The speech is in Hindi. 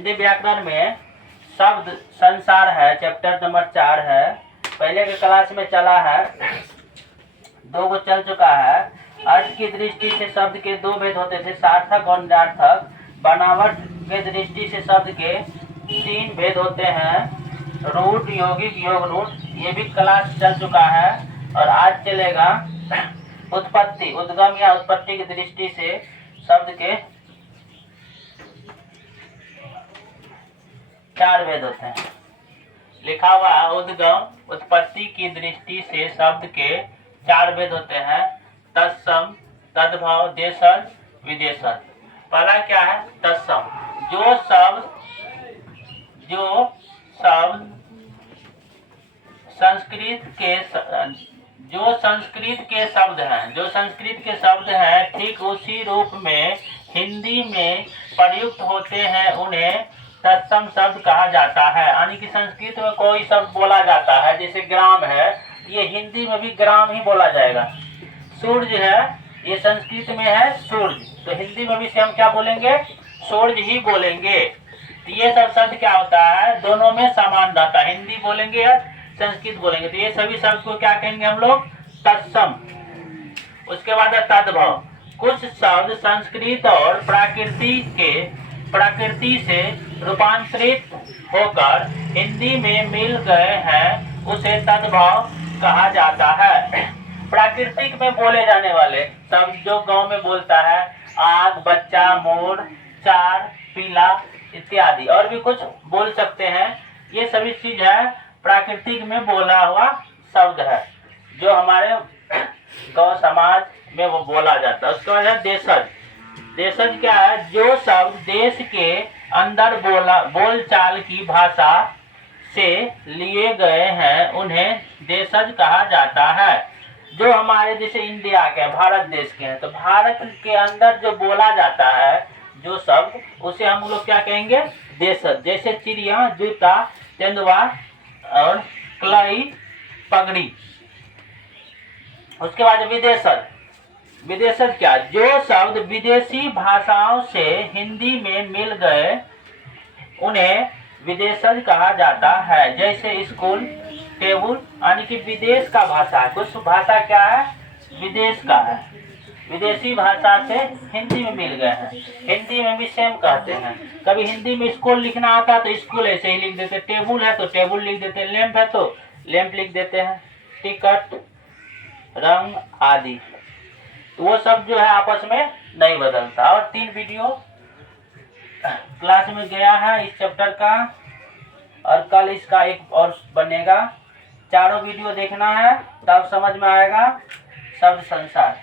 हिंदी व्याकरण में शब्द संसार है, चैप्टर नंबर 4 है। पहले के क्लास में चला है, 2 गो चल चुका है। अर्थ की दृष्टि से शब्द के 2 भेद होते थे, सार्थक और निरर्थक। बनावट के दृष्टि से शब्द के 3 भेद होते हैं, रूट, यौगिक, योग रूट। ये भी क्लास चल चुका है। और आज चलेगा उत्पत्ति, उद्गम या उत्पत्ति की दृष्टि से शब्द के 4 भेद होते हैं। लिखा हुआ है उद्गम उत्पत्ति की दृष्टि से शब्द के 4 भेद होते हैं, तत्सम, तद्भव, देशज, विदेशज। पहला क्या है? तत्सम। जो शब्द संस्कृत के शब्द हैं, ठीक उसी रूप में हिंदी में प्रयुक्त होते हैं, उन्हें तत्सम शब्द कहा जाता है। यानी कि संस्कृत में कोई शब्द बोला जाता है, जैसे ग्राम है, ये हिंदी में भी ग्राम ही बोला जाएगा। सूर्य है, ये संस्कृत में है सूर्य, तो हिंदी में भी से हम क्या बोलेंगे? सूर्य ही बोलेंगे। तो ये सब शब्द क्या होता है? दोनों में समान रहता है, हिंदी बोलेंगे या संस्कृत बोलेंगे। तो ये सभी शब्द को क्या कहेंगे हम लोग? तत्सम। उसके बाद है तद्भव। कुछ शब्द संस्कृत और प्राकृति से रूपांतरित होकर हिंदी में मिल गए हैं, उसे तद्भव कहा जाता है। प्राकृतिक में बोले जाने वाले शब्द जो गांव में बोलता है, आग, बच्चा, मोर, चार, पीला इत्यादि, और भी कुछ बोल सकते हैं। ये सभी चीज है प्राकृतिक में बोला हुआ शब्द है, जो हमारे गांव समाज में वो बोला जाता है। उसके बाद है देशज। देशज क्या है? जो शब्द देश के अंदर बोलचाल की भाषा से लिए गए हैं, उन्हें देशज कहा जाता है। जो हमारे जैसे इंडिया के, भारत देश के हैं, तो भारत के अंदर जो बोला जाता है जो शब्द, उसे हम लोग क्या कहेंगे? देशज। जैसे चिड़िया, जूता, तेंदुआ और कलाई, पगड़ी। उसके बाद विदेशज। विदेशज क्या? जो शब्द विदेशी भाषाओं से हिंदी में मिल गए, उन्हें विदेशज कहा जाता है। जैसे स्कूल, टेबल, यानी कि विदेश का भाषा है। कुछ भाषा क्या है? विदेश का है, विदेशी भाषा से हिंदी में मिल गए हैं। हिंदी में भी सेम कहते हैं। कभी हिंदी में स्कूल लिखना आता है तो स्कूल ऐसे ही लिख देते, टेबल है तो टेबल लिख देते, लैंप है तो लैंप लिख देते हैं, टिकट, रंग आदि। तो वो सब जो है आपस में नहीं बदलता। और 3 वीडियो क्लास में गया है इस चैप्टर का, और कल इसका एक और बनेगा। चारों वीडियो देखना है, तब समझ में आएगा शब्द संसार।